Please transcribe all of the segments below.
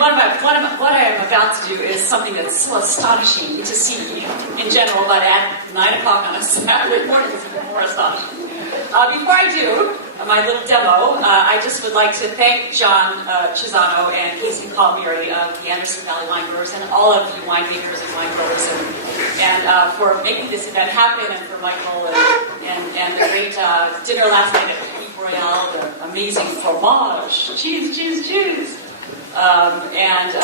what I am about to do is something that's so astonishing to see in general, but at 9 o'clock on a Saturday morning is even more astonishing. Before I do my little demo, I just would like to thank John Chisano and Casey Palmieri of the Anderson Valley Winegrowers and all of you winemakers and winegrowers and for making this event happen, and for Michael and the great dinner last night at Petit Royale, the amazing fromage, cheese, and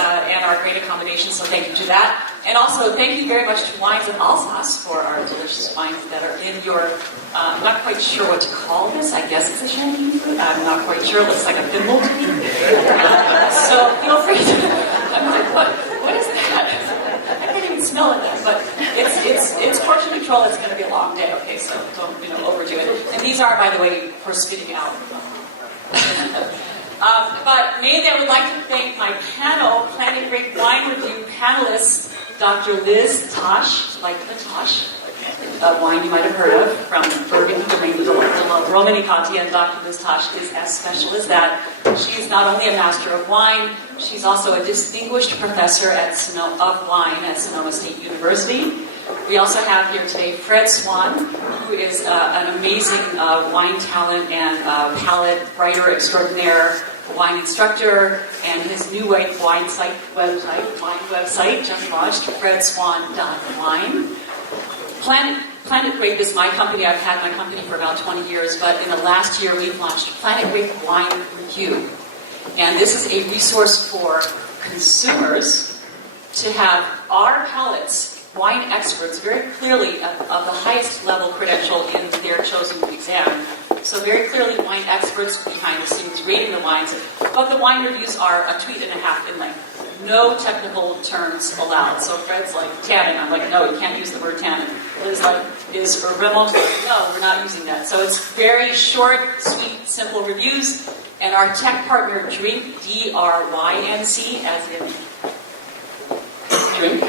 our great accommodations, so thank you to that. And also, thank you very much to Wines of Alsace for our delicious wines that are in your, I'm not quite sure what to call this. I guess it's a champagne fruit. I'm not quite sure. It looks like a thimble to me. So feel free to, I'm like, what is that? I can't even smell it yet, but it's portion control. It's going to be a long day, okay, so don't, overdo it. And these are, by the way, for spitting out. But mainly I would like to thank my panel, Planet Grape Wine Review panelists, Dr. Liz Tosh, like the Tosh, a wine you might have heard of from Burgundy, Romanée-Conti, and Dr. Liz Tosh is as special as that. She is not only a master of wine, she's also a distinguished professor of wine at Sonoma State University. We also have here today Fred Swan, who is an amazing wine talent and palate writer extraordinaire, wine instructor, and his new wine website just launched, fredswan.wine. Planet Grape is my company. I've had my company for about 20 years, but in the last year we've launched Planet Grape Wine Review. And this is a resource for consumers to have our palates, wine experts, very clearly of the highest level credential in their chosen exam. So very clearly wine experts behind the scenes rating the wines. But the wine reviews are a tweet and a half in length. No technical terms allowed. So Fred's like, tannin. I'm like, no, you can't use the word tannin. Liz like, is Remont? No, we're not using that. So it's very short, sweet, simple reviews. And our tech partner, Drink, D-R-Y-N-C, as in drink,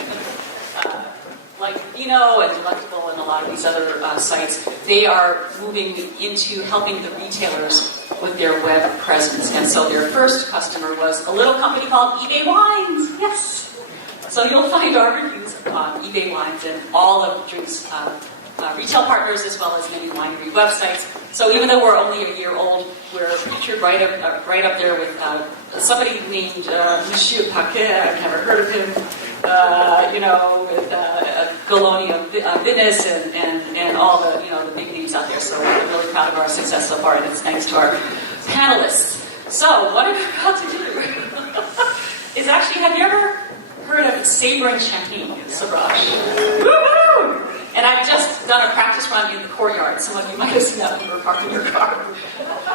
like Vino and Delectable and a lot of these other sites, they are moving into helping the retailers with their web presence. And so their first customer was a little company called eBay Wines. Yes! So you'll find our reviews on eBay Wines and all of Drink's retail partners, as well as many winery websites. So even though we're only a year old, we're featured right up there with somebody named Monsieur Paquet. I've never heard of him. With Golonia Venice and all the big names out there. So we're really proud of our success so far, and it's thanks to our panelists. So what I'm about to do is actually, have you ever heard of Sabre and Champagne Sauvage? Woo-hoo! And I've just done a practice run in the courtyard. Some of you might have seen that when you were parking your car.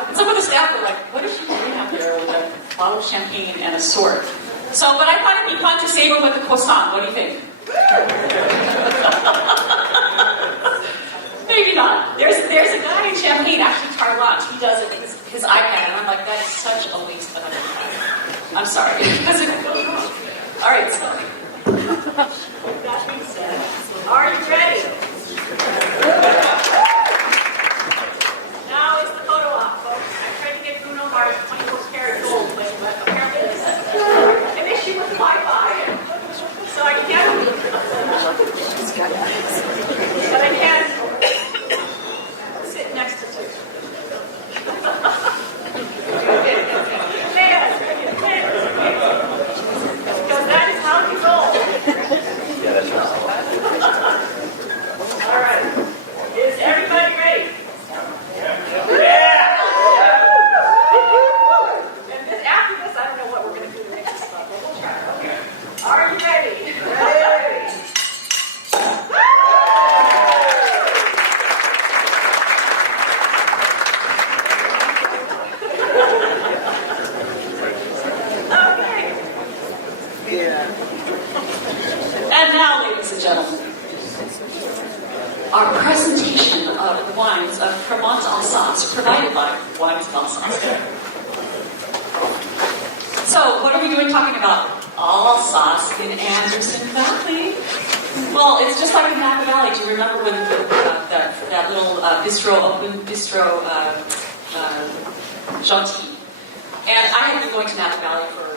And some of the staff were like, what is she doing out there with a bottle of champagne and a sword? So, but I thought it'd be fun to savor with a croissant. What do you think? Maybe not. There's a guy in Champagne, actually Tarlac, he does it with his iPad, and I'm like, that is such a waste of time. I'm sorry. All right, so with that being said, are you ready? Now is the photo op, folks. I tried to get Bruno Mars 24-karat gold, but apparently this is an issue with Wi-Fi. So I can't. But I can't sit next to two. Because that is how you roll. Yeah, that's right. All right. Is everybody ready? Yeah! And then after this, I don't know what we're going to do the next stuff, but we'll try. Are you ready? Ready! Okay. Yeah. And now, ladies and gentlemen, our presentation of the wines of 1Cremant Alsace, provided by Wines of Alsace. So, what are we doing talking about Alsace in Anderson Valley? Well, it's just like in Napa Valley. Do you remember when that little bistro opened, Bistro Gentil? And I had been been going to Napa Valley for,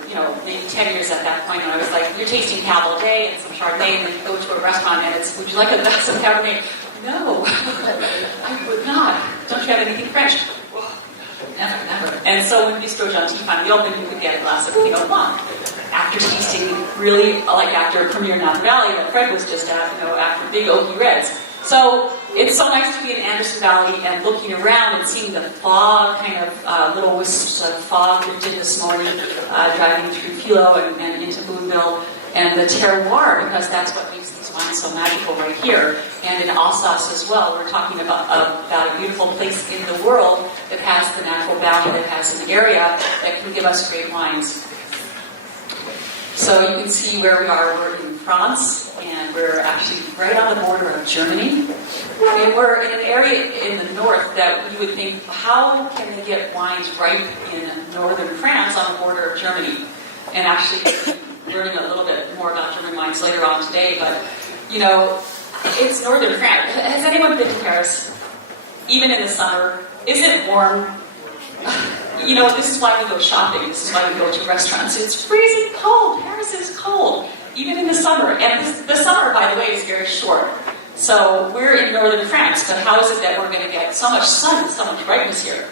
maybe 10 years at that point, and I was like, you're tasting Cab all day and some Chardonnay, and then you go to a restaurant and it's, would you like a glass of Cabernet? No, I would not. Don't you have anything French? Well, never. And so when Bistro Gentil finally opened, you could get a glass of Pinot Blanc. After tasting really, like after Premier Napa Valley that Fred was just at, after Big Oaky Reds. So it's so nice to be in Anderson Valley and looking around and seeing the fog, kind of little wisps of fog drifted this morning, driving through Philo and into Boonville, and the terroir, because that's what makes these wines so magical right here. And in Alsace as well, we're talking about a beautiful place in the world that has the natural bounty, that has an area that can give us great wines. So you can see where we are. We're in France, and we're actually right on the border of Germany. And we're in an area in the north that you would think, how can they get wines ripe in northern France on the border of Germany? And actually, learning a little bit more about German wines later on today, but, it's northern France. Has anyone been to Paris? Even in the summer? Is it warm? This is why we go shopping. This is why we go to restaurants. It's freezing cold. Paris is cold, even in the summer. And the summer, by the way, is very short. So we're in northern France, but how is it that we're going to get so much sun, so much brightness here?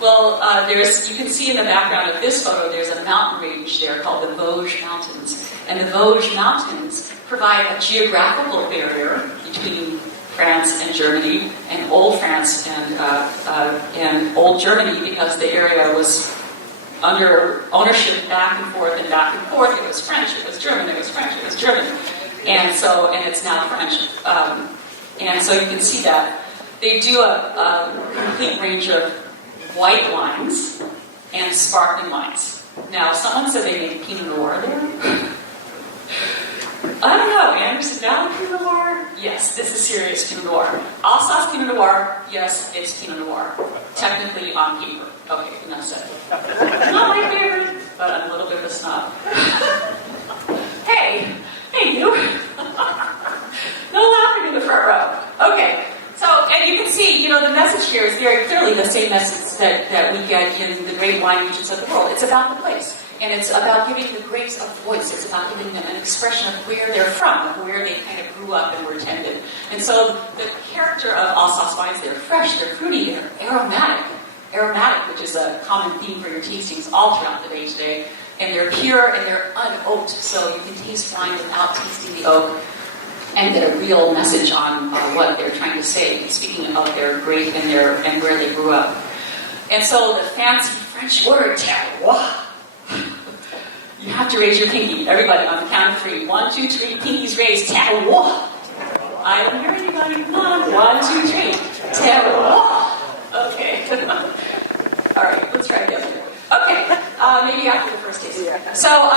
Well, you can see in the background of this photo, there's a mountain range there called the Vosges Mountains. And the Vosges Mountains provide a geographical barrier between France and Germany, and old France and old Germany, because the area was under ownership back and forth and back and forth. It was French, it was German, it was French, it was German. And it's now French. And so you can see that. They do a complete range of white wines and sparkling wines. Now, someone said they made Pinot Noir there. I don't know, Anderson Valley Pinot Noir? Yes, this is serious Pinot Noir. Alsace Pinot Noir? Yes, it's Pinot Noir. Technically on paper. Okay, enough said. Not my favorite, but I'm a little bit of a snob. Hey you! No laughing in the front row. Okay, so, and you can see, the message here is very clearly the same message that we get in the great wine regions of the world. It's about the place. And it's about giving the grapes a voice. It's about giving them an expression of where they're from, of where they kind of grew up and were tended. And so the character of Alsace wines, they're fresh, they're fruity, they're aromatic. Aromatic, which is a common theme for your tastings all throughout the day today. And they're pure and they're unoaked, so you can taste wine without tasting the oak and get a real message on what they're trying to say, speaking of their grape and where they grew up. And so the fancy French word, terroir. You have to raise your pinky. Everybody, on the count of 3. 1, 2, 3, pinkies raised. Terroir. I don't hear anybody. Come on. 1, 2, 3. Terroir. Okay. All right, let's try again. Okay, maybe after the first taste. So,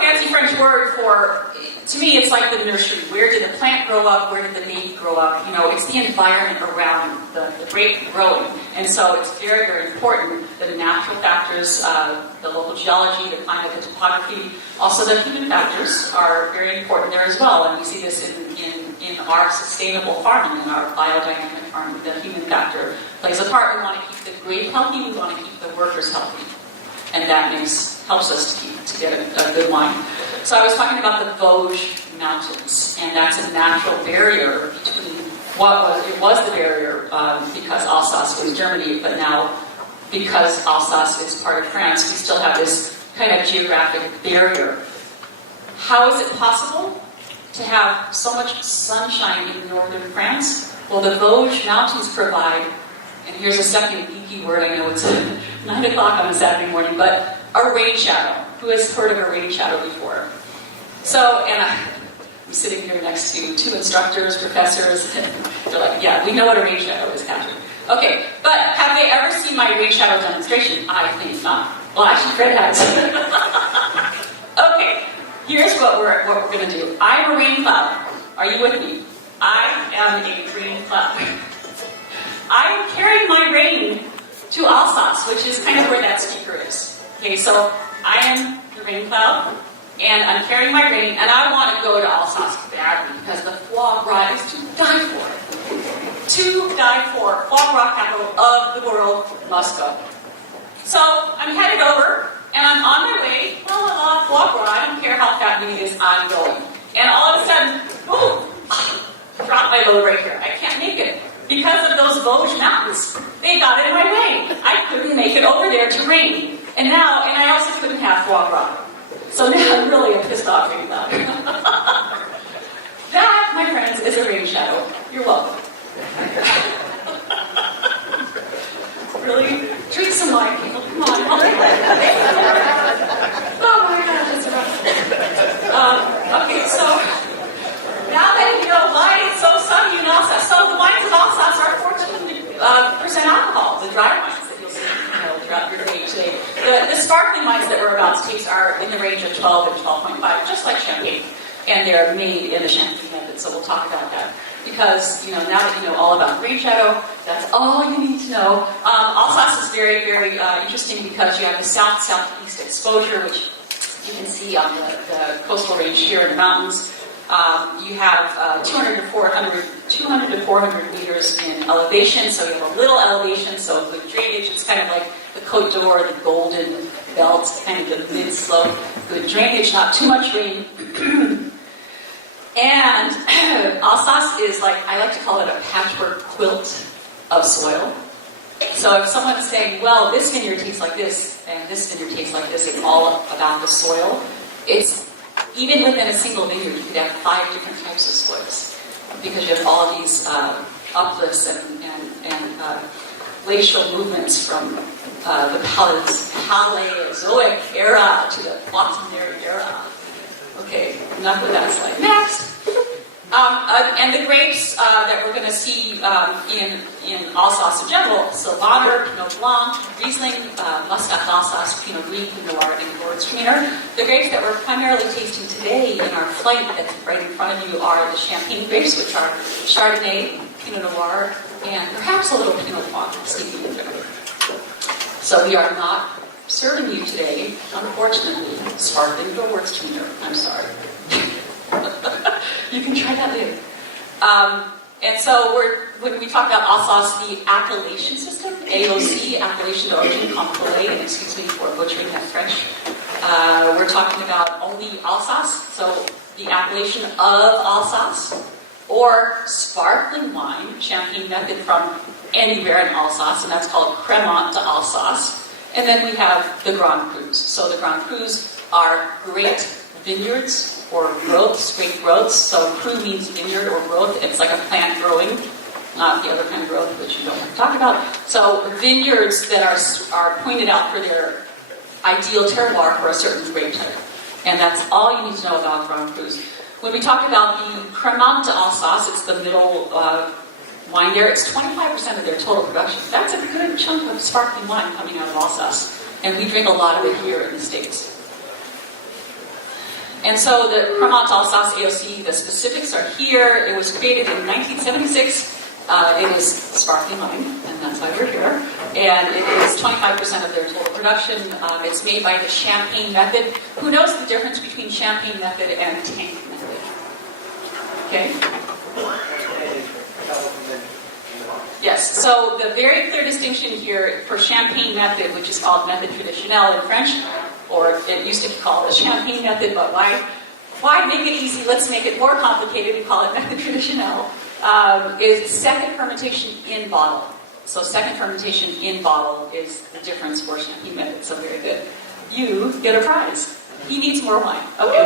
fancy French word for, to me, it's like the nursery. Where did the plant grow up? Where did the baby grow up? It's the environment around the grape growing. And so it's very, very important that the natural factors, the local geology, the climate, the topography, also the human factors are very important there as well. And we see this in our sustainable farming, in our biodynamic farming. The human factor plays a part. We want to keep the grape healthy. We want to keep the workers healthy. And that helps us to get a good wine. So I was talking about the Vosges Mountains, and that's a natural barrier between it was the barrier because Alsace was Germany, but now because Alsace is part of France, we still have this kind of geographic barrier. How is it possible to have so much sunshine in northern France? Well, the Vosges Mountains provide, and here's a second geeky word, I know it's 9 o'clock on a Saturday morning, but a rain shadow. Who has heard of a rain shadow before? So, and I'm sitting here next to 2 instructors, professors, and they're like, yeah, we know what a rain shadow is, Catherine. Okay, but have they ever seen my rain shadow demonstration? I think not. Well, actually, Fred has. Okay, here's what we're going to do. I'm a rain cloud. Are you with me? I am a rain cloud. I'm carrying my rain to Alsace, which is kind of where that speaker is. Okay, so I am the rain cloud, and I'm carrying my rain, and I want to go to Alsace badly because the foie gras is to die for. To die for. Foie gras capital of the world, must go. So I'm headed over, And I'm on my way, la la la, blah blah, I don't care how fat it is, I'm going. And all of a sudden, boom, drop my load right here. I can't make it. Because of those Vosges mountains, they got in my way. I couldn't make it over there to rain. And I also couldn't have foie gras. So now I'm really pissed off about it. That, my friends, is a rain shadow. You're welcome. Really? Drink some wine, people. Come on. Oh my God, that's rough. Okay, so now that you know why it's so sunny in Alsace, so the wines of Alsace are 14% alcohol, the dry wines that you'll see throughout your day today. The sparkling wines that we're about to taste are in the range of 12 and 12.5, just like champagne. And they're made in the champagne method, so we'll talk about that. Because, now that you know all about rain shadow, that's all you need to know. Alsace is very, very interesting because you have the south-southeast exposure, which you can see on the coastal range here in the mountains. You have 200 to 400 meters in elevation, so you have a little elevation, so good drainage. It's kind of like the Côte d'Or, the Golden Belt, kind of the mid-slope. Good drainage, not too much rain. And Alsace is I like to call it a patchwork quilt of soil. So if someone is saying, well, this vineyard tastes like this, and this vineyard tastes like this, it's all about the soil. It's even within a single vineyard, you could have 5 different types of soils because you have all these uplifts and glacial movements from the Paleozoic era to the Quaternary era. Okay, enough of that slide. Next. And the grapes that we're going to see in Alsace in general, Sylvaner, Pinot Blanc, Riesling, Muscat d'Alsace, Pinot Gris, Pinot Noir, and Gewürztraminer. The grapes that we're primarily tasting today in our flight that's right in front of you are the Champagne grapes, which are Chardonnay, Pinot Noir, and perhaps a little Pinot Blanc sneaking in there. So we are not serving you today, unfortunately, sparkling Gewürztraminer. I'm sorry. You can try that later. And so when we talk about Alsace, the appellation system, AOC, appellation d'origine contrôlée, excuse me for butchering that French. We're talking about only Alsace, so the appellation of Alsace, or sparkling wine, champagne method from anywhere in Alsace, and that's called 1Cremant d'Alsace. And then we have the Grand Crus. So the Grand Crus are great vineyards or growths, great growths. So cru means vineyard or growth. It's like a plant growing, not the other kind of growth which you don't have to talk about. So vineyards that are pointed out for their ideal terroir for a certain grape type. And that's all you need to know about Grand Crus. When we talk about the 1Cremant d'Alsace, it's the middle wine there. It's 25% of their total production. That's a good chunk of sparkling wine coming out of Alsace. And we drink a lot of it here in the States. And so the 1Cremant d'Alsace AOC, the specifics are here. It was created in 1976. It is sparkling wine, and that's why we're here. And it is 25% of their total production. It's made by the Champagne method. Who knows the difference between Champagne method and tank method? Okay? Yes, so the very clear distinction here for Champagne method, which is called method traditionnelle in French, or it used to be called the Champagne method, but why make it easy? Let's make it more complicated and call it method traditionnelle, is second fermentation in bottle. So second fermentation in bottle is the difference for Champagne method, so very good. You get a prize. He needs more wine. Okay.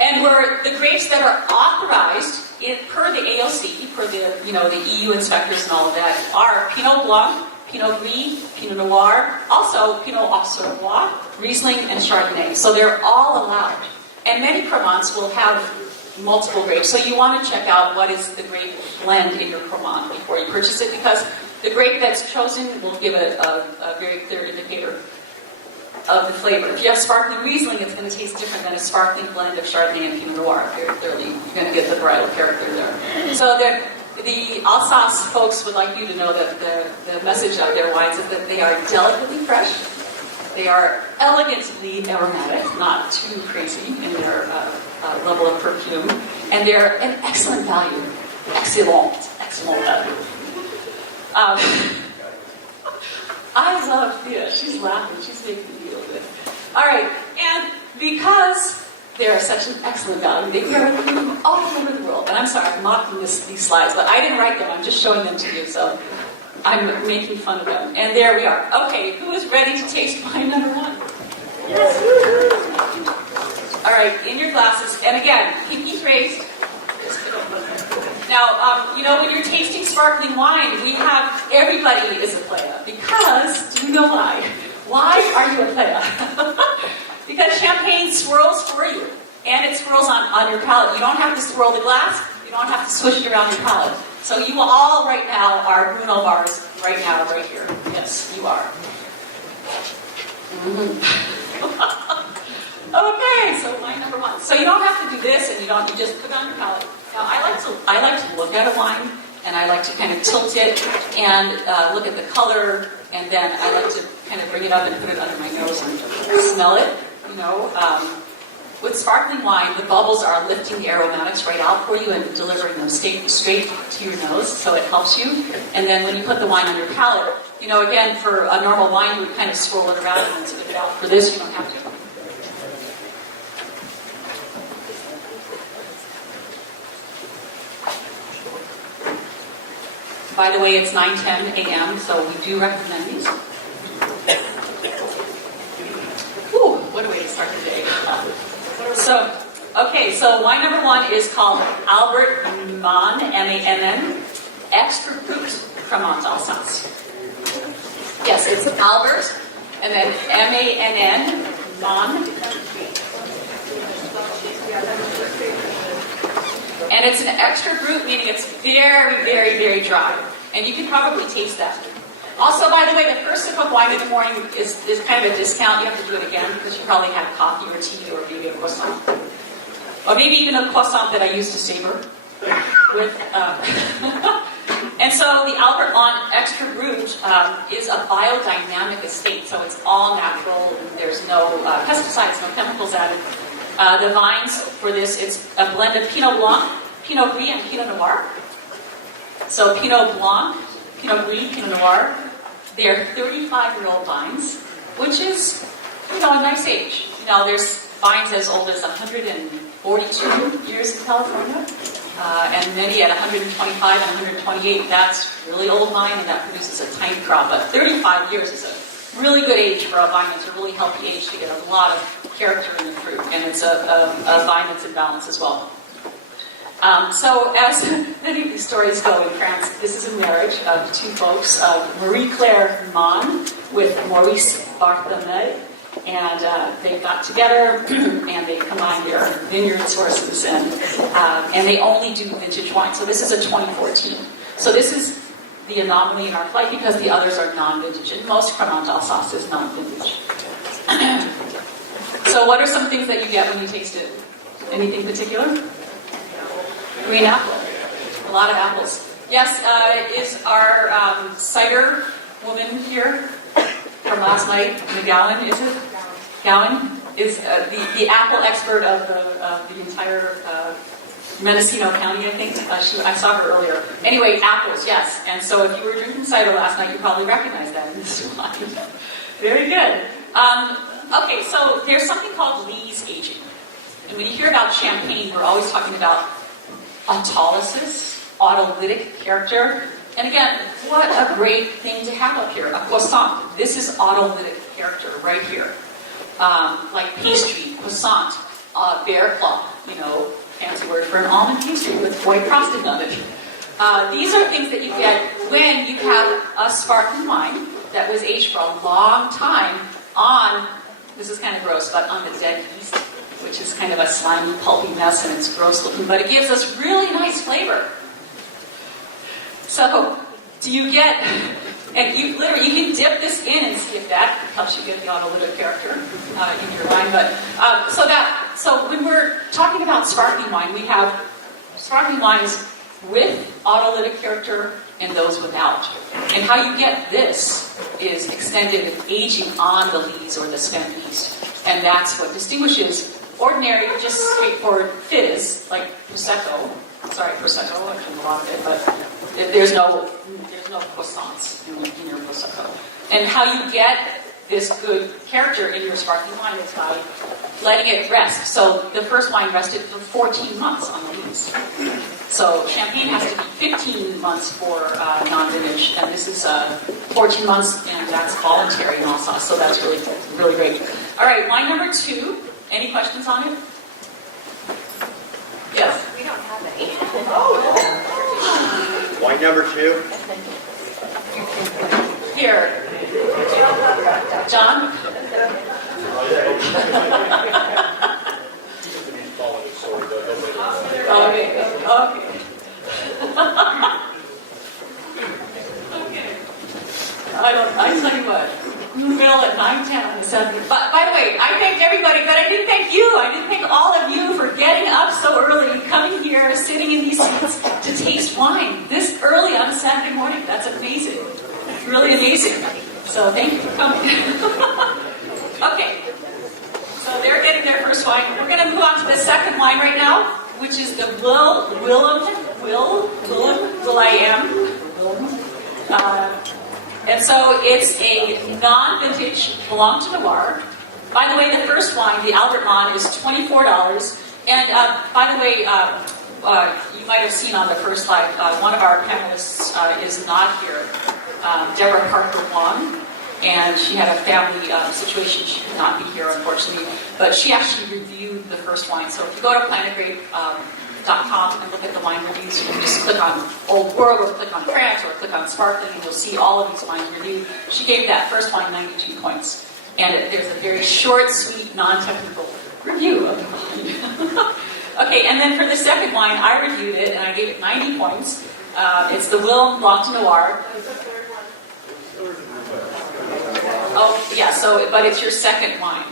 And the grapes that are authorized per the AOC, per the EU inspectors and all of that, are Pinot Blanc, Pinot Gris, Pinot Noir, also Pinot Auxerrois, Riesling, and Chardonnay. So they're all allowed. And many Cremants will have multiple grapes. So you want to check out what is the grape blend in your Cremant before you purchase it, because the grape that's chosen will give a very clear indicator of the flavor. If you have sparkling Riesling, it's going to taste different than a sparkling blend of Chardonnay and Pinot Noir. Very clearly, you're going to get the varietal character there. So the Alsace folks would like you to know that the message of their wines is that they are delicately fresh, they are elegantly aromatic, not too crazy in their level of perfume, and they're an excellent value. Excellent value. I Yeah, she's laughing. She's making me feel good. All right, and because they are such an excellent value, they carry them all over the world. And I'm sorry, I'm mocking these slides, but I didn't write them. I'm just showing them to you, so I'm making fun of them. And there we are. Okay, who is ready to taste wine number one? Yes. All right, in your glasses. And again, pinkies raised. Now, when you're tasting sparkling wine, we have everybody is a playa. Because, do you know why? Why are you a playa? Because champagne swirls for you. And it swirls on your palate. You don't have to swirl the glass. You don't have to swish it around your palate. So you all right now are Bruno bars right now, right here. Yes, you are. Okay, so wine number one. So you don't have to do this, and you just put it on your palate. Now I like to look at a wine, and I like to kind of tilt it and look at the color, and then I like to kind of bring it up and put it under my nose and smell it. With sparkling wine, the bubbles are lifting the aromatics right out for you and delivering them straight to your nose, so it helps you. And then when you put the wine on your palate, again, for a normal wine, you would kind of swirl it around and spit it out. For this, you don't have to. By the way, it's 9:10 a.m., so we do recommend these. Whew, what a way to start the day. So wine number one is called Albert Mann, M-A-N-N, Extra Brut Cremant Alsace. Yes, it's Albert, and then M-A-N-N, Mann. And it's an extra brut, meaning it's very, very, very dry. And you can probably taste that. Also, by the way, the first sip of wine in the morning is kind of a discount. You have to do it again because you probably had coffee or tea or maybe a croissant. Or maybe even a croissant that I used to savor with. And so the Albert Mann Extra Brut is a biodynamic estate. So it's all natural. There's no pesticides, no chemicals added. The vines for this, it's a blend of Pinot Blanc, Pinot Gris, and Pinot Noir. So Pinot Blanc, Pinot Gris, Pinot Noir, they're 35-year-old vines, which is, a nice age. There's vines as old as 142 years in California, and many at 125 and 128. That's really old vine, and that produces a tiny crop. But 35 years is a really good age for a vine. It's a really healthy age to get a lot of character in the fruit, and it's a vine that's in balance as well. So as many of these stories go in France, this is a marriage of two folks, Marie-Claire Mann with Maurice Barthelme, and they got together and they combined their vineyard sources, and they only do vintage wine. So this is a 2014. So this is the anomaly in our flight because the others are non-vintage, and most Cremant Alsace is non-vintage. So what are some things that you get when you taste it? Anything particular? Green apple. A lot of apples. Yes, is our cider woman here from last night, McGowan, is it? Gowan is the apple expert of the entire Mendocino County, I think. I saw her earlier. Anyway, apples, yes. And so if you were drinking cider last night, you probably recognize that in this wine. Very good. Okay, so there's something called lees aging. And when you hear about champagne, we're always talking about autolysis, autolytic character. And again, what a great thing to have up here. A croissant. This is autolytic character right here. Like pastry, croissant, bear claw, fancy word for an almond pastry with white frosting on it. These are things that you get when you have a sparkling wine that was aged for a long time on, this is kind of gross, but on the dead yeast, which is kind of a slimy, pulpy mess, and it's gross looking, but it gives us really nice flavor. So, do you get, and you can dip this in and see if that helps you get the autolytic character in your wine. But so when we're talking about sparkling wine, we have sparkling wines with autolytic character and those without. And how you get this is extended aging on the lees or the spent yeast, and that's what distinguishes ordinary, just straightforward fizz like prosecco. Sorry, prosecco. I drink a lot of it, but there's no croissants in your prosecco. And how you get this good character in your sparkling wine is by letting it rest. So the first wine rested for 14 months on the lees. So champagne has to be 15 months for non-vintage, and this is 14 months, and that's voluntary in Alsace. So that's really, really great. All right, wine number 2. Any questions on it? Yes. We don't have any. Wine number 2. Here. John? Okay. I tell you what, Bill at 9:10 said, by the way, I thanked everybody, but I didn't thank you. I didn't thank all of you for getting up so early, coming here, sitting in these seats to taste wine this early on a Saturday morning. That's amazing. Really amazing. So thank you for coming. Okay. So they're getting their first wine. We're going to move on to the second wine right now, which is the Will.am. And so it's a non-vintage Blanc de Noir. By the way, the first wine, the Albert Mon, is $24. And by the way, you might have seen on the first slide, one of our panelists is not here, Deborah Parker Wong. And she had a family situation. She could not be here, unfortunately. But she actually reviewed the first wine. So if you go to planetgrape.com and look at the wine reviews, you can just click on Old World or click on France or click on Sparkling, and you'll see all of these wines reviewed. She gave that first wine 92 points. And there's a very short, sweet, non-technical review of the wine. Okay, and then for the second wine, I reviewed it, and I gave it 90 points. It's the Willem Blanc de Noir. Oh, yeah, but it's your second wine.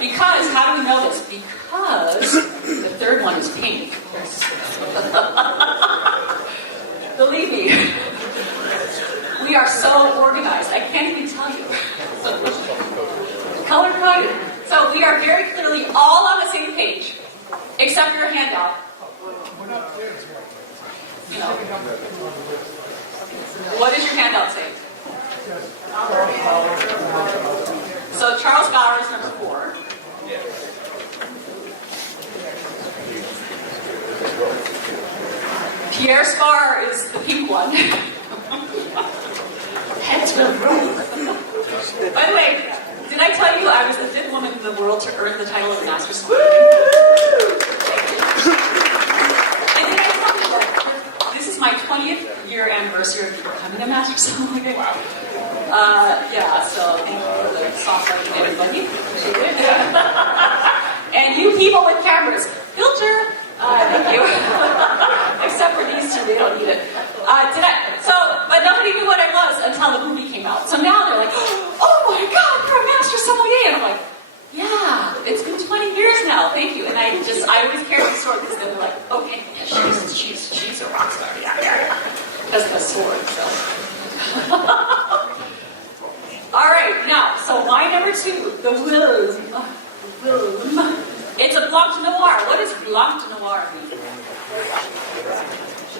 Because, how do we know this? Because the third one is pink. Believe me, we are so organized. I can't even tell you. Color coded. So we are very clearly all on the same page, except your handout. You know. What does your handout say? So Charles Bauer is number 4. Pierre Spar is the pink one. Heads will roll. By the way, did I tell you I was the 5th woman in the world to earn the title of Master Sommelier? And did I tell you that this is my 20th year anniversary of becoming a Master Sommelier? Wow. Yeah, so thank you for the soft lighting, everybody. And you people with cameras, filter. Thank you. Except for these two, they don't need it. But nobody knew what I was until the movie came out. So now they're like, oh my God, you're a Master Sommelier. And I'm like, yeah, it's been 20 years now. Thank you. And I always carry the sword because they're like, okay, yeah, she's a rock star. Yeah. Because of the sword, so. All right, now, so wine number 2, the Willem. It's a Blanc de Noir. What does Blanc de Noir mean?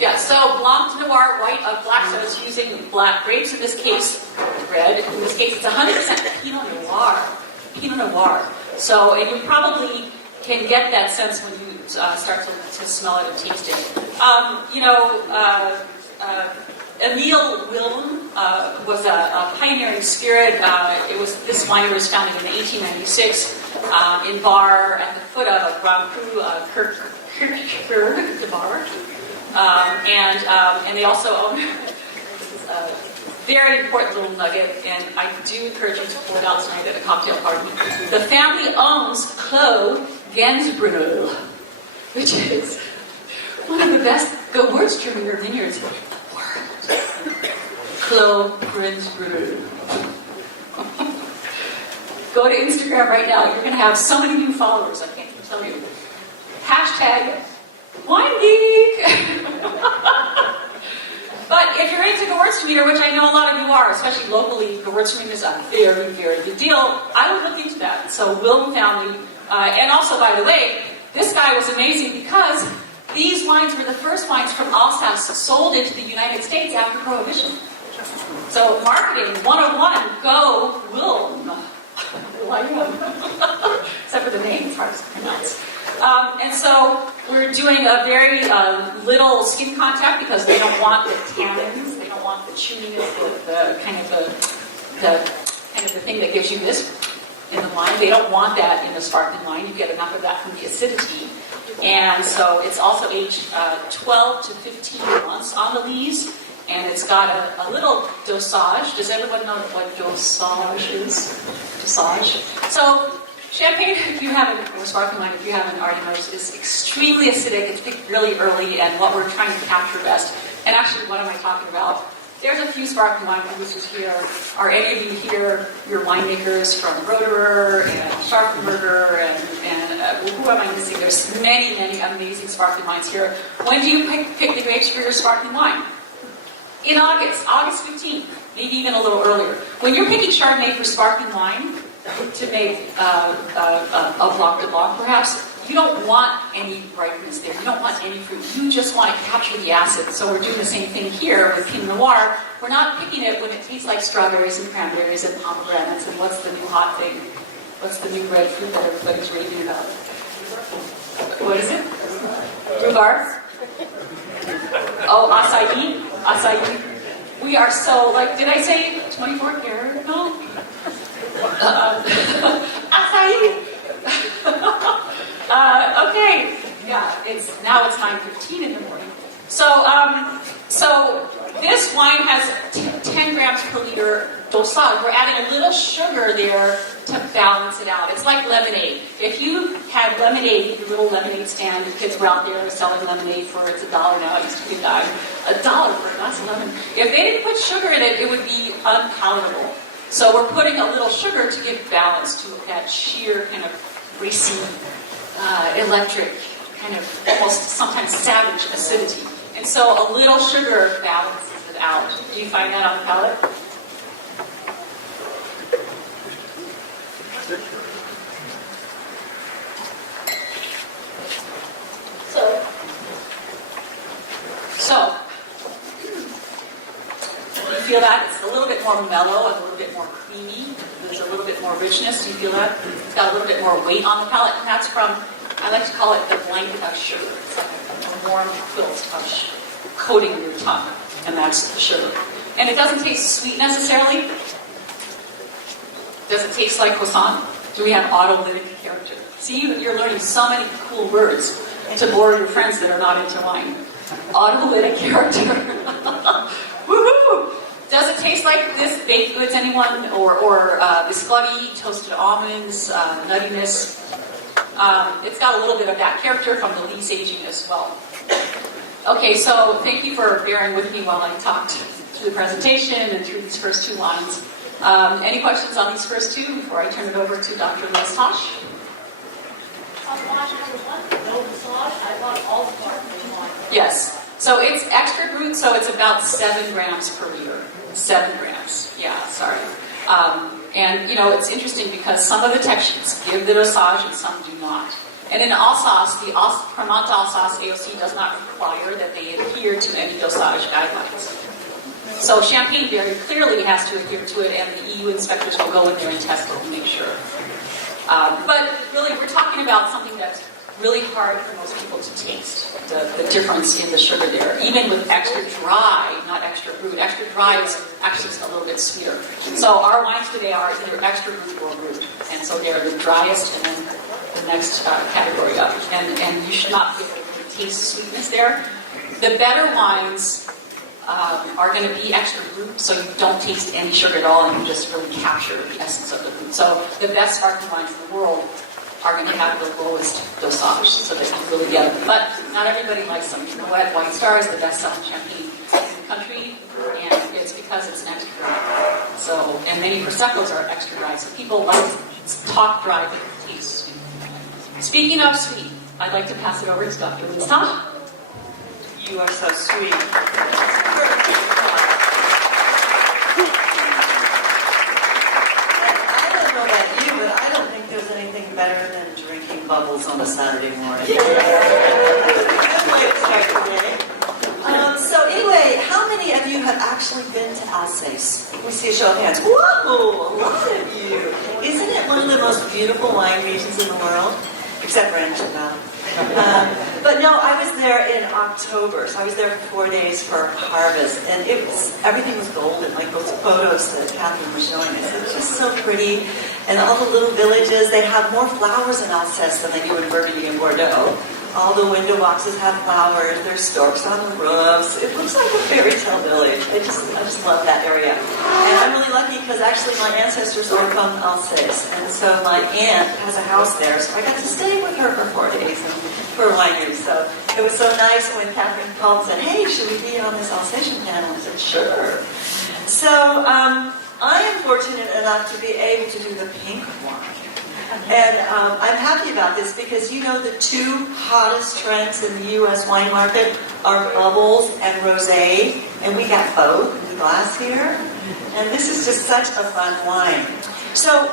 Yeah, so Blanc de Noir, white of black, so it's using black grapes, in this case, red. In this case, it's 100% Pinot Noir. Pinot Noir. So, and you probably can get that sense when you start to smell it and taste it. Emile Willem was a pioneering spirit. This winery was founded in 1896 in Bar at the foot of a Grand Cru, Kierkegaard de Bar. And they also own this is a very important little nugget, and I do encourage you to pull it out tonight at a cocktail party. The family owns Clos Gainsborough, which is one of the best Gewürztraminer vineyards in the world. Clos Gainsborough. Go to Instagram right now. You're going to have so many new followers. I can't even tell you. Hashtag WineGeek. But if you're into Gewürztraminer, which I know a lot of you are, especially locally, Gewürztraminer is a very, very good deal. I would look into that. So Willem family, and also, by the way, this guy was amazing because these wines were the first wines from Alsace sold into the United States after Prohibition. So marketing 101, go Wilm. Except for the name, it's hard to pronounce. And so we're doing a very little skin contact because they don't want the tannins, they don't want the chewiness, the kind of the thing that gives you this in the wine. They don't want that in the sparkling wine. You get enough of that from the acidity. And so it's also aged 12 to 15 months on the lees. And it's got a little dosage. Does everyone know what dosage is? Dosage. So champagne, if you haven't, or sparkling wine, if you haven't already noticed, is extremely acidic. It's picked really early, and what we're trying to capture best. And actually, what am I talking about? There's a few sparkling wine producers here. Are any of you here, your winemakers from Roederer and Scharfenberger and who am I missing? There's many, many amazing sparkling wines here. When do you pick the grapes for your sparkling wine? In August 15th, maybe even a little earlier. When you're picking Chardonnay for sparkling wine to make a Blanc de Blanc perhaps, you don't want any ripeness there. You don't want any fruit. You just want to capture the acid. So we're doing the same thing here with Pinot Noir. We're not picking it when it tastes like strawberries and cranberries and pomegranates and what's the new hot thing? What's the new red fruit that everybody's raving about? What is it? Rhubarb? Oh, acai. Acai. We are so, like, did I say 24 karat? No. Acai. Okay. Yeah, now it's 9:15 in the morning. So this wine has 10 grams per liter dosage. We're adding a little sugar there to balance it out. It's like lemonade. If you had lemonade, your little lemonade stand, the kids were out there selling lemonade for, it's $1 now, it used to be $1. $1 for a glass of lemon. If they didn't put sugar in it, it would be unpalatable. So we're putting a little sugar to give balance to that sheer kind of racy, electric, kind of almost sometimes savage acidity. And so a little sugar balances it out. Do you find that on the palate? So, you feel that? It's a little bit more mellow, a little bit more creamy. There's a little bit more richness. Do you feel that? It's got a little bit more weight on the palate, and that's from, I like to call it the blanket of sugar. It's like a warm quilt of coating your tongue, and that's the sugar. And it doesn't taste sweet necessarily. Does it taste like croissant? Do we have autolytic character? See, you're learning so many cool words to bore your friends that are not into wine. Autolytic character. Woohoo! Does it taste like this baked goods, anyone? Or biscotti, toasted almonds, nuttiness? It's got a little bit of that character from the lees aging as well. Okay, so thank you for bearing with me while I talked through the presentation and through these first two lines. Any questions on these first two before I turn it over to Dr. Liz Tosh? Yes. So it's extra brut, so it's about 7 grams per liter. 7 grams. Yeah, sorry. And, you know, it's interesting because some of the textures give the dosage and some do not. And in Alsace, the 1Cremant Alsace AOC does not require that they adhere to any dosage guidelines. So Champagne very clearly has to adhere to it, and the EU inspectors will go in there and test it and make sure. But really, we're talking about something that's really hard for most people to taste, the difference in the sugar there. Even with extra dry, not extra brut. Extra dry is actually a little bit sweeter. So our wines today are either extra brut or brut. And so they're the driest and then the next category up. And you should not taste sweetness there. The better wines are going to be extra brut, so you don't taste any sugar at all, and you just really capture the essence of the brut. So the best sparkling wines in the world are going to have the lowest dosage, so that you really get them. But not everybody likes them. You know what? White Star is the best-selling champagne in the country, and it's because it's an extra dry. So, and many Proseccos are extra dry, so people like talk dry, but it tastes sweet. Speaking of sweet, I'd like to pass it over to Dr. Liz Tosh. You are so sweet. Better than drinking bubbles on a Saturday morning. So anyway, how many of you have actually been to Alsace? Let me see a show of hands. Whoa, a lot of you. Isn't it one of the most beautiful wine regions in the world? Except for Amsterdam. But no, I was there in October, so I was there for 4 days for harvest, and everything was golden, like those photos that Catherine was showing us. It was just so pretty, and all the little villages, they have more flowers in Alsace than they do in Burgundy and Bordeaux. All the window boxes have flowers, there's storks on the roofs. It looks like a fairy tale village. I just love that area. And I'm really lucky because actually my ancestors are from Alsace, and so my aunt has a house there, so I got to stay with her for 4 days and for a winery. So it was so nice when Catherine called and said, hey, should we be on this Alsatian panel? I said, sure. So I am fortunate enough to be able to do the pink wine. And I'm happy about this because you know the two hottest trends in the U.S. wine market are bubbles and rosé, and we got both in the glass here. And this is just such a fun wine. So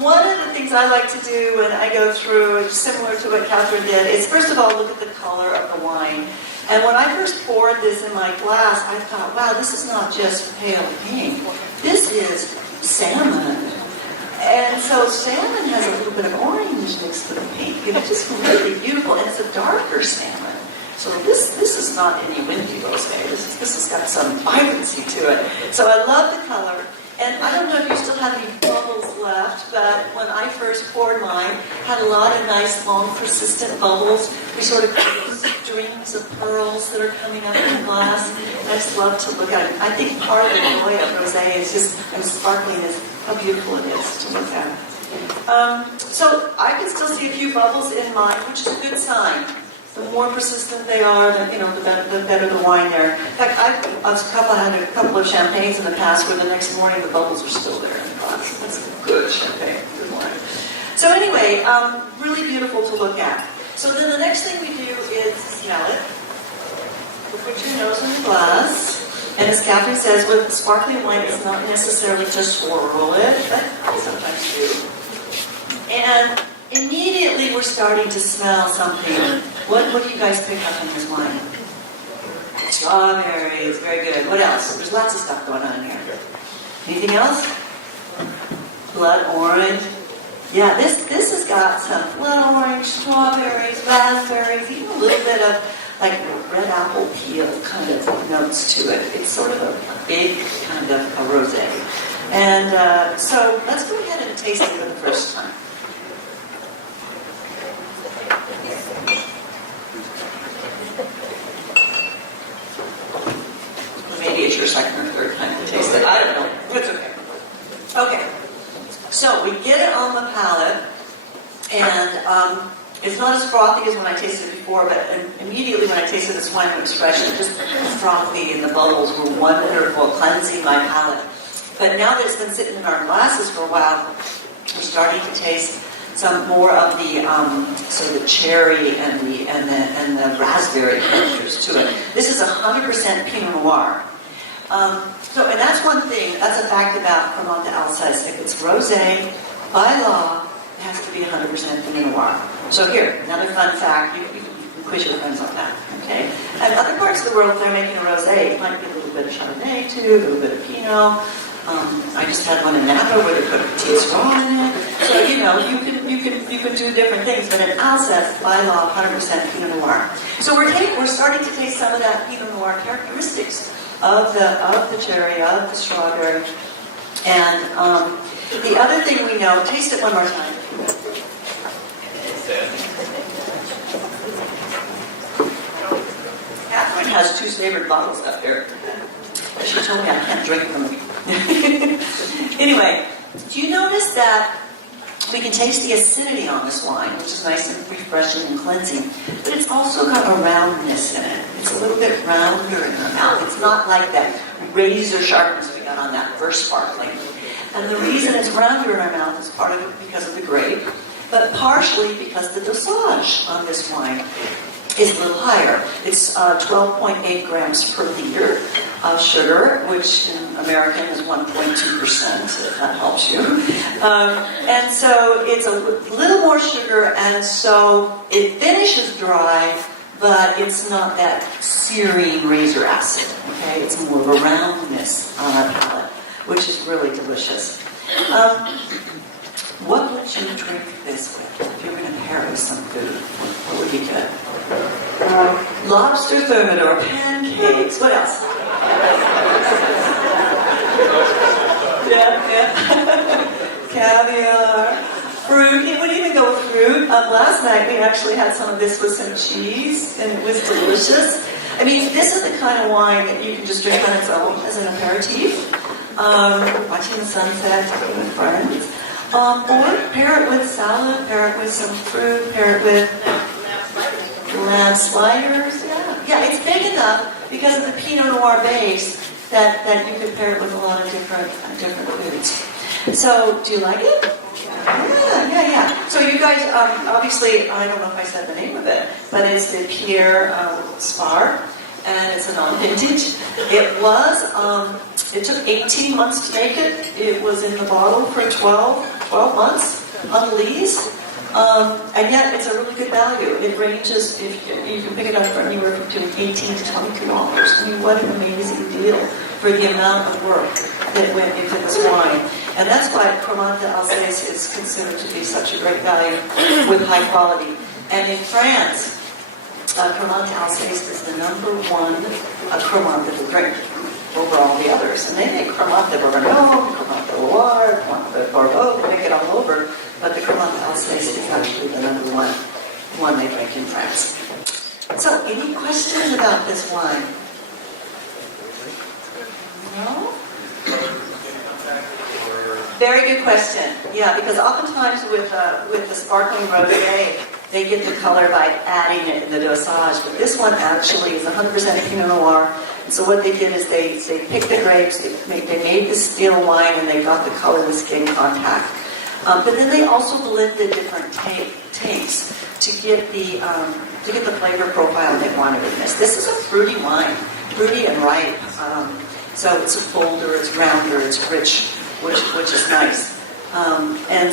one of the things I like to do when I go through, similar to what Catherine did, is first of all look at the color of the wine. And when I first poured this in my glass, I thought, wow, this is not just pale pink. This is salmon. And so salmon has a little bit of orange mixed with pink, and it's just really beautiful. And it's a darker salmon. So this is not any windy rosé. This has got some vibrancy to it. So I love the color. And I don't know if you still have any bubbles left, but when I first poured mine, had a lot of nice, long, persistent bubbles. We sort of got those strings of pearls that are coming up in the glass. I just love to look at it. I think part of the joy of rosé is just, and sparkling, is how beautiful it is to look at. So I can still see a few bubbles in mine, which is a good sign. The more persistent they are, the better the wine there. In fact, I had a couple of champagnes in the past where the next morning the bubbles are still there in the glass. That's good champagne, good wine. So anyway, really beautiful to look at. So then the next thing we do is smell it. You put your nose in the glass. And as Catherine says, with sparkling wine, it's not necessarily to swirl it, but I sometimes do. And immediately we're starting to smell something. What do you guys pick up in this wine? Strawberries, very good. What else? There's lots of stuff going on here. Anything else? Blood orange. Yeah, this has got some blood orange, strawberries, raspberries, even a little bit of like red apple peel kind of notes to it. It's sort of a big kind of a rosé. And so let's go ahead and taste it for the first time. Maybe it's your second or third time to taste it. I don't know. It's okay. Okay. So we get it on the palate, and it's not as frothy as when I tasted it before, but immediately when I tasted this wine, it was fresh and just frothy, and the bubbles were wonderful, cleansing my palate. But now that it's been sitting in our glasses for a while, we're starting to taste some more of the the cherry and the raspberry characters to it. This is 100% Pinot Noir. And that's one thing. That's a fact about 1Cremant d'Alsace. If it's rosé, by law, it has to be 100% Pinot Noir. So here, another fun fact. You can quiz your friends on that. Okay. And other parts of the world, if they're making a rosé, it might be a little bit of Chardonnay too, a little bit of Pinot. I just had one in Napa where they put a tea straw in it. So you can do different things. But in Alsace, by law, 100% Pinot Noir. So we're starting to taste some of that Pinot Noir characteristics of the cherry, of the strawberry, and the other thing we know. Taste it one more time. Catherine has 2 flavored bottles up there. She told me I can't drink from them. Anyway, do you notice that we can taste the acidity on this wine, which is nice and refreshing and cleansing, but it's also got a roundness in it. It's a little bit rounder in the mouth. It's not like that razor sharpness we got on that first sparkling. And the reason it's rounder in our mouth is part of it because of the grape, but partially because the dosage on this wine is a little higher. It's 12.8 grams per liter of sugar, which in American is 1.2%, if that helps you. And so it's a little more sugar, and so it finishes dry, but it's not that searing razor acid, okay? It's more of a roundness on our palate, which is really delicious. What would you drink this with? If you were going to pair it with some food, what would be good? Lobster thermidor, pancakes, what else? Yeah. Caviar, fruit. It would even go with fruit. Last night we actually had some of this with some cheese, and it was delicious. I mean, this is the kind of wine that you can just drink on its own as an aperitif, watching the sunset, talking with friends, or pair it with salad, pair it with some fruit, pair it with lamb sliders. Yeah, it's big enough because of the Pinot Noir base that you could pair it with a lot of different foods. So, do you like it? Yeah. So you guys, obviously, I don't know if I said the name of it, but it's the Pierre Spar, and it's a non-vintage. It took 18 months to make it. It was in the bottle for 12 months on lease. And yet, it's a really good value. It ranges, if you can pick it up for anywhere between $18 to $22. I mean, what an amazing deal for the amount of work that went into this wine. And that's why 1Cremant d'Alsace is considered to be such a great value with high quality. And in France, 1Cremant d'Alsace is the number one Cremant that we drink over all the others. And they make Cremant de Bourgogne, Cremant de Loire, Cremant de Bordeaux, they make it all over. But the 1Cremant d'Alsace is actually the number one they drink in France. So, any questions about this wine? No? Very good question. Yeah, because oftentimes with the sparkling rosé, they get the color by adding it in the dosage. But this one actually is 100% Pinot Noir. And so what they did is they picked the grapes, they made the still wine, and they got the color with skin contact. But then they also blended different tanks to get the flavor profile they wanted in this. This is a fruity wine, fruity and ripe. So it's bolder, it's rounder, it's rich, which is nice. And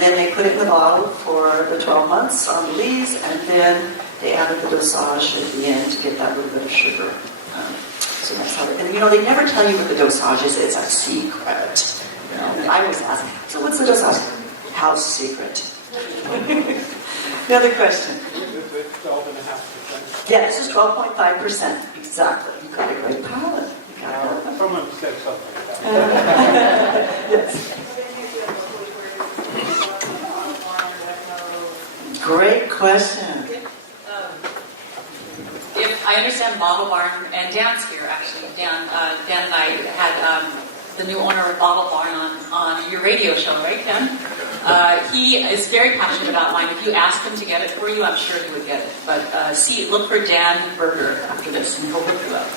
then they put it in the bottle for the 12 months on the lees, and then they added the dosage at the end to get that little bit of sugar. So that's how. And they never tell you what the dosage is. It's a secret. I always ask, so what's the dosage? House secret. Another question. Yeah, this is 12.5%. Exactly. You've got a great palate. Someone said something about Yes. Great question. If I understand Bottle Barn, and Dan's here actually, Dan and I had the new owner of Bottle Barn on your radio show, right, Dan? He is very passionate about wine. If you ask him to get it for you, I'm sure he would get it. But look for Dan Berger after this, and he'll hook you up.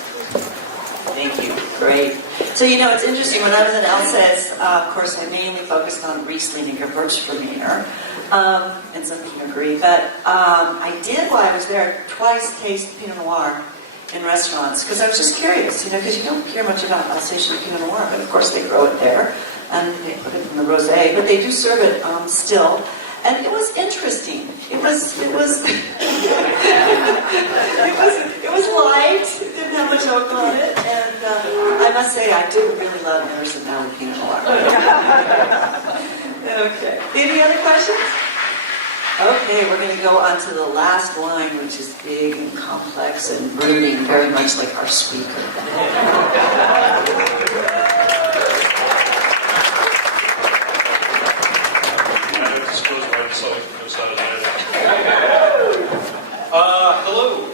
Thank you. Great. So, it's interesting. When I was in Alsace, of course, I mainly focused on Riesling and Gewürztraminer and some Pinot Gris. But I did, while I was there, twice taste Pinot Noir in restaurants because I was just curious, because you don't hear much about Alsatian Pinot Noir, but of course they grow it there and they put it in the rosé. But they do serve it still. And it was interesting. It was it was light. It didn't have much alcohol in it, and I must say I do really love Emerson Valley Pinot Noir. Okay. Any other questions? Okay, we're going to go on to the last wine, which is big and complex and brooding, very much like our speaker. Hello.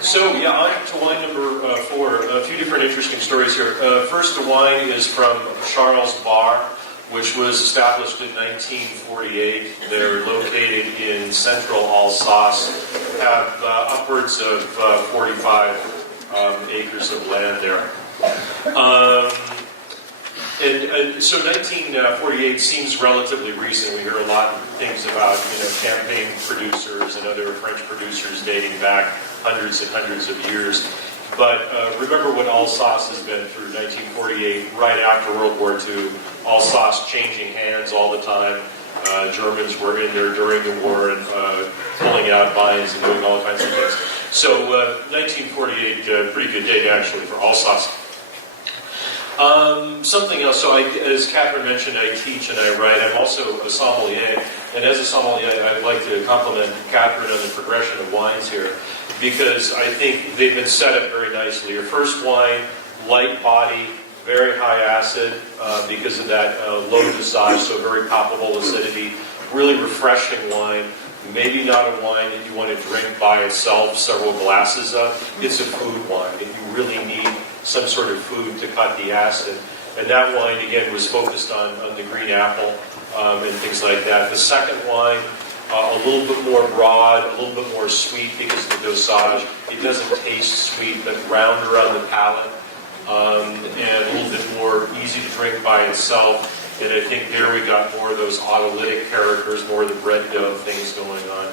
So, on to wine number 4. A few different interesting stories here. First, the wine is from Charles Bar, which was established in 1948. They're located in central Alsace, have upwards of 45 acres of land there. And so 1948 seems relatively recent. We hear a lot of things about, Champagne producers and other French producers dating back hundreds and hundreds of years. But remember what Alsace has been through 1948, right after World War II. Alsace changing hands all the time. Germans were in there during the war and pulling out vines and doing all kinds of things. So 1948, pretty good date actually for Alsace. Something else, so as Catherine mentioned, I teach and I write. I'm also a sommelier, and as a sommelier, I'd like to compliment Catherine on the progression of wines here, because I think they've been set up very nicely. Your first wine, light body, very high acid because of that low dosage, so very palpable acidity, really refreshing wine. Maybe not a wine that you want to drink by itself, several glasses of. It's a food wine that you really need some sort of food to cut the acid. And that wine, again, was focused on the green apple and things like that. The second wine, a little bit more broad, a little bit more sweet because of the dosage. It doesn't taste sweet, but round around the palate, and a little bit more easy to drink by itself. And I think there we got more of those autolytic characters, more of the bread dough things going on.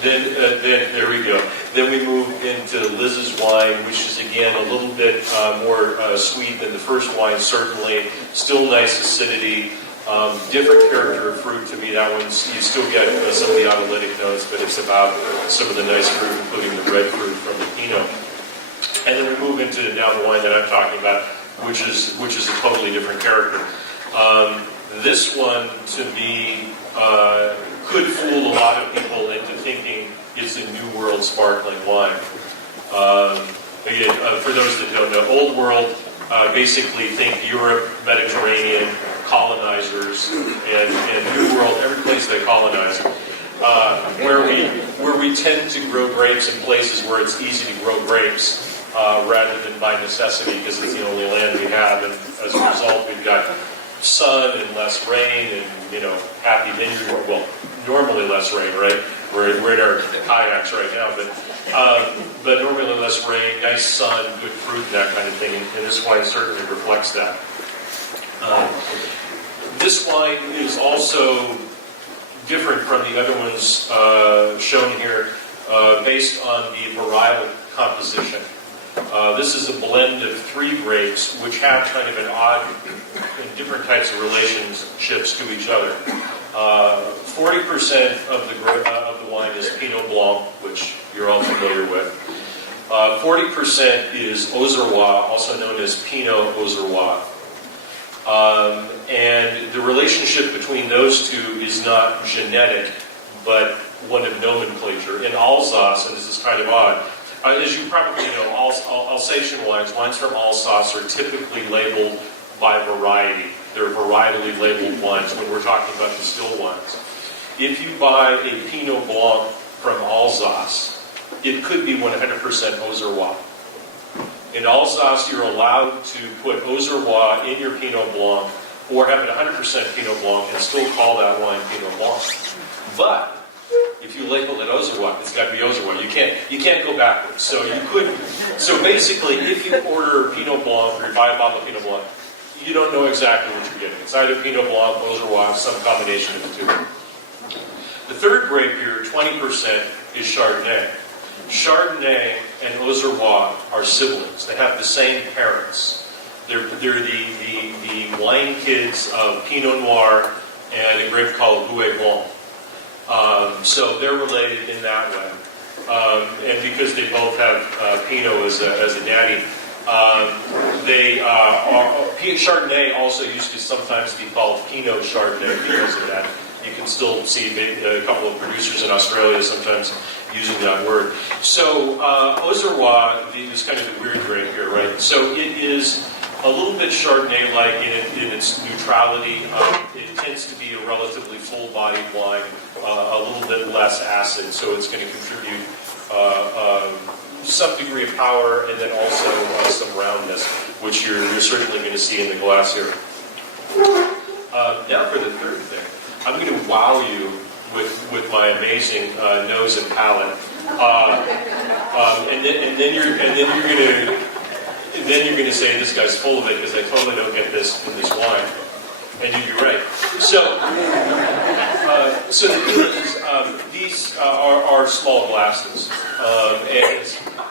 Then there we go. Then we move into Liz's wine, which is again a little bit more sweet than the first wine, certainly. Still nice acidity. Different character of fruit to me. That one, you still get some of the autolytic notes, but it's about some of the nice fruit, including the red fruit from the Pinot. And then we move into now the wine that I'm talking about, which is a totally different character. This one, to me, could fool a lot of people into thinking it's a New World sparkling wine. Again, for those that don't know, Old World, basically think Europe, Mediterranean, colonizers, and New World, every place they colonize. Where we tend to grow grapes in places where it's easy to grow grapes rather than by necessity because it's the only land we have, and as a result we've got sun and less rain and, happy vineyard. Well, normally less rain, right? We're in our kayaks right now, but normally less rain, nice sun, good fruit, and that kind of thing, and this wine certainly reflects that. This wine is also different from the other ones shown here based on the varietal composition. This is a blend of 3 grapes which have kind of an odd and different types of relationships to each other. 40% of the wine is Pinot Blanc, which you're all familiar with. 40% is Auxerrois, also known as Pinot Auxerrois. And the relationship between those two is not genetic, but one of nomenclature. In Alsace, and this is kind of odd, as you probably know, Alsatian wines from Alsace are typically labeled by variety. They're varietally labeled wines when we're talking about distilled wines. If you buy a Pinot Blanc from Alsace, it could be 100% Auxerrois. In Alsace, you're allowed to put Auxerrois in your Pinot Blanc or have it 100% Pinot Blanc and still call that wine Pinot Blanc. But if you label it Auxerrois, it's got to be Auxerrois. You can't go backwards. So basically, if you order Pinot Blanc or you buy a bottle of Pinot Blanc, you don't know exactly what you're getting. It's either Pinot Blanc, Auxerrois, some combination of the two. The third grape here, 20%, is Chardonnay. Chardonnay and Auxerrois are siblings. They have the same parents. They're the wine kids of Pinot Noir and a grape called Gouais Blanc. So they're related in that way. And because they both have Pinot as a natty, Chardonnay also used to sometimes be called Pinot Chardonnay because of that. You can still see a couple of producers in Australia sometimes using that word. So Auxerrois is kind of the weird grape here, right? So it is a little bit Chardonnay-like in its neutrality. It tends to be a relatively full-bodied wine, a little bit less acid, so it's going to contribute some degree of power and then also some roundness, which you're certainly going to see in the glass here. Now for the third thing. I'm going to wow you with my amazing nose and palate, and then you're going to say this guy's full of it because I totally don't get this in this wine, and you'd be right. So the deal is these are small glasses,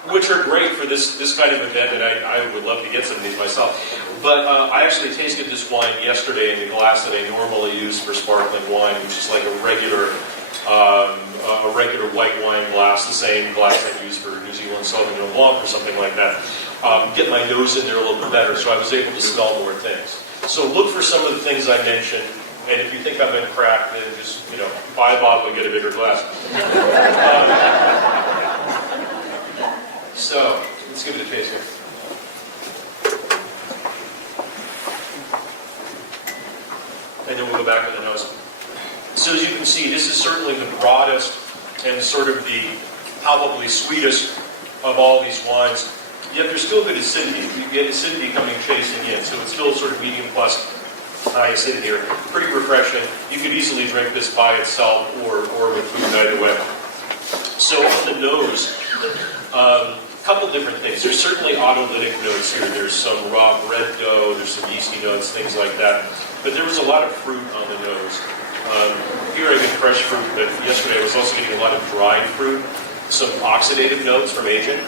which are great for this kind of event, and I would love to get some of these myself. But I actually tasted this wine yesterday in the glass that I normally use for sparkling wine, which is like a regular a regular white wine glass, the same glass I use for New Zealand Sauvignon Blanc or something like that. Get my nose in there a little bit better, so I was able to smell more things. So look for some of the things I mentioned, and if you think I've been cracked, then just, buy a bottle and get a bigger glass. So, let's give it a taste here. And then we'll go back to the nose. So as you can see, this is certainly the broadest and sort of the palpably sweetest of all these wines. Yet there's still good acidity. You get acidity coming chasing in, so it's still sort of medium plus high acidity here. Pretty refreshing. You could easily drink this by itself or with food either way. So on the nose, a couple different things. There's certainly autolytic notes here. There's some raw red dough, there's some yeasty notes, things like that. But there was a lot of fruit on the nose. Here I get fresh fruit, but yesterday I was also getting a lot of dried fruit, some oxidative notes from aging.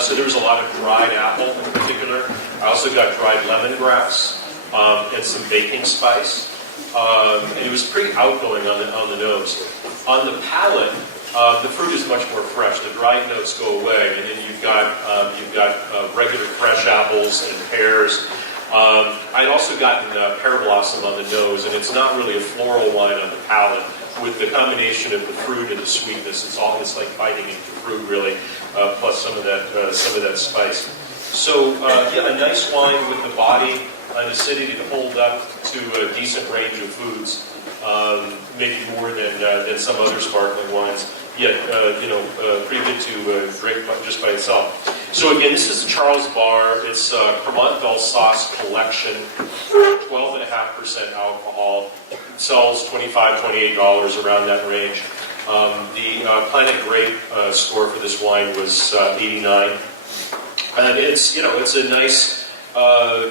So there was a lot of dried apple in particular. I also got dried lemongrass and some baking spice. And it was pretty outgoing on the nose. On the palate, the fruit is much more fresh. The dried notes go away, and then you've got regular fresh apples and pears. I'd also gotten pear blossom on the nose, and it's not really a floral wine on the palate. With the combination of the fruit and the sweetness, it's like biting into fruit really, plus some of that spice. So a nice wine with the body and acidity to hold up to a decent range of foods, maybe more than some other sparkling wines. Yet pretty good to drink just by itself. So again, this is Charles Bar. It's Cremant Sauce Collection, 12.5% alcohol. It sells $25, $28 around that range. The Planet Grape score for this wine was 89, and it's a nice,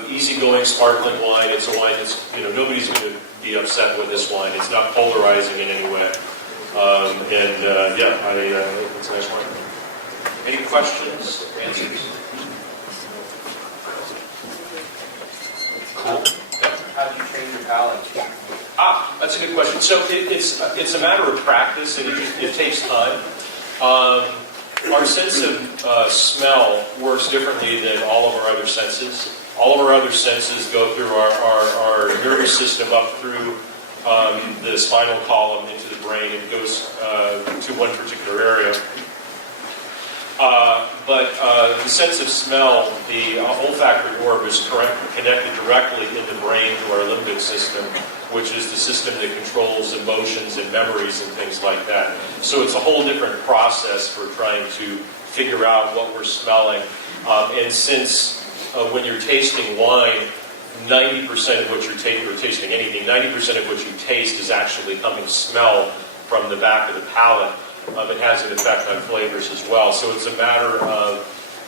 easygoing sparkling wine. It's a wine that's nobody's going to be upset with this wine. It's not polarizing in any way. It's a nice wine. Any questions, answers? Cool. How do you train your palate? That's a good question. So it's a matter of practice, and it takes time. Our sense of smell works differently than all of our other senses. All of our other senses go through our nervous system up through the spinal column into the brain, and goes to one particular area. But the sense of smell, the olfactory orb, is connected directly in the brain to our limbic system, which is the system that controls emotions and memories and things like that. So it's a whole different process for trying to figure out what we're smelling. And since when you're tasting wine, 90% of what you're tasting anything, 90% of what you taste is actually coming smell from the back of the palate. It has an effect on flavors as well. So it's a matter of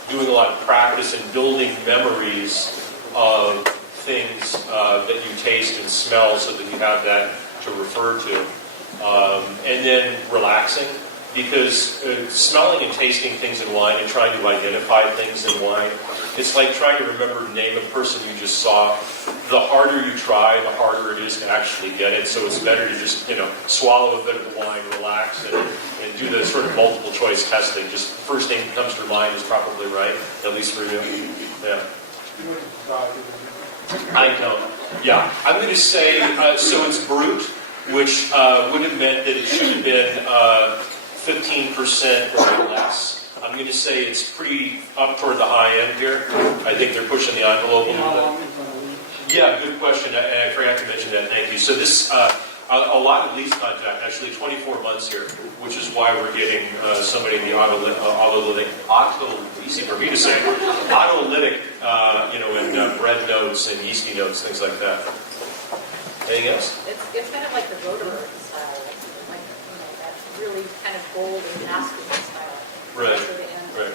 doing a lot of practice and building memories of things that you taste and smell so that you have that to refer to. And then relaxing, because smelling and tasting things in wine and trying to identify things in wine, it's like trying to remember the name of a person you just saw. The harder you try, the harder it is to actually get it. So it's better to just, swallow a bit of the wine, relax, and do the sort of multiple choice testing. Just first thing that comes to your mind is probably right, at least for you. Yeah. I don't. Yeah. I'm going to say, so it's brut, which would have meant that it should have been 15% or less. I'm going to say it's pretty up toward the high end here. I think they're pushing the envelope a little bit. Yeah, good question. I forgot to mention that. Thank you. So this, a lot of lease contact, actually 24 months here, which is why we're getting so many of the easy for me to say, autolytic, and bread notes and yeasty notes, things like that. Anything else? It's kind of like the rotor style, like that really kind of bold and masculine style. Right. Right.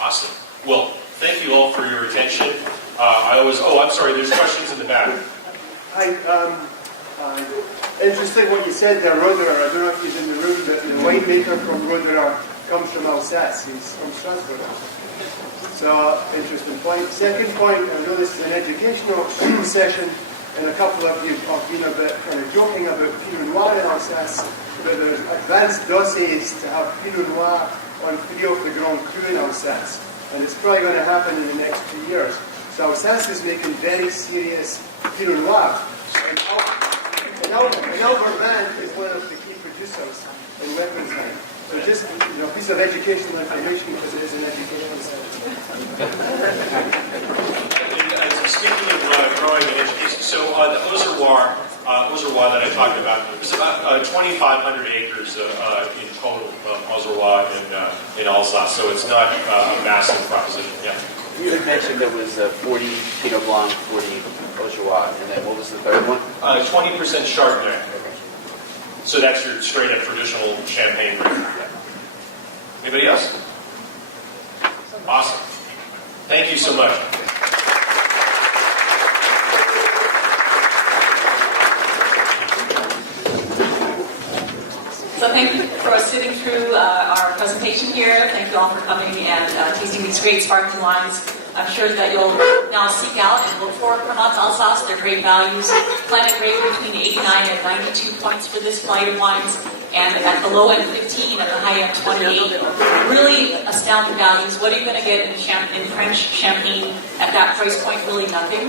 Awesome. Well, thank you all for your attention. I'm sorry, there's questions in the back. Interesting what you said there, Roderer. I don't know if he's in the room, but the winemaker from Roderer comes from Alsace. He's from Strasbourg. So, interesting point. Second point, I know this is an educational session. and a couple of you have been a bit kind of joking about Pinot Noir in Alsace, but there's advanced dossiers to have Pinot Noir on 3 of the Grand Cru in Alsace, and it's probably going to happen in the next 2 years. So Alsace is making very serious Pinot Noir, and 1Cremant is one of the key producers in Weaponsheim. So just a piece of educational information because it is an educational center. Speaking of growing and education, so the Auxerrois that I talked about, there's about 2,500 acres in total Auxerrois in Alsace, so it's not a massive proposition. Yeah. You had mentioned there was 40 Pinot Blanc, 40 Auxerrois, and then what was the third one? 20% Chardonnay. So that's your straight up traditional champagne grape. Anybody else? Awesome. Thank you so much. So thank you for sitting through our presentation here. Thank you all for coming and tasting these great sparkling wines. I'm sure that you'll now seek out and look for 1Cremant Alsace. They're great values. Planet Grape between 89 and 92 points for this flight of wines. And at the low end, 15, at the high end, 28. Really astounding values. What are you going to get in French champagne at that price point? Really nothing.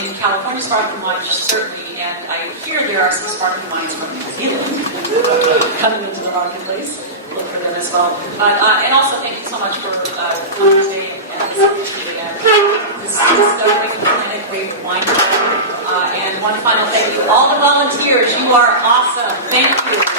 In California, sparkling wines, certainly. And I hear there are some sparkling wines from New Zealand coming into the marketplace. Look for them as well. And also, thank you so much for coming today and this discovering Planet Grape wine. And one final thank you. All the volunteers, you are awesome. Thank you.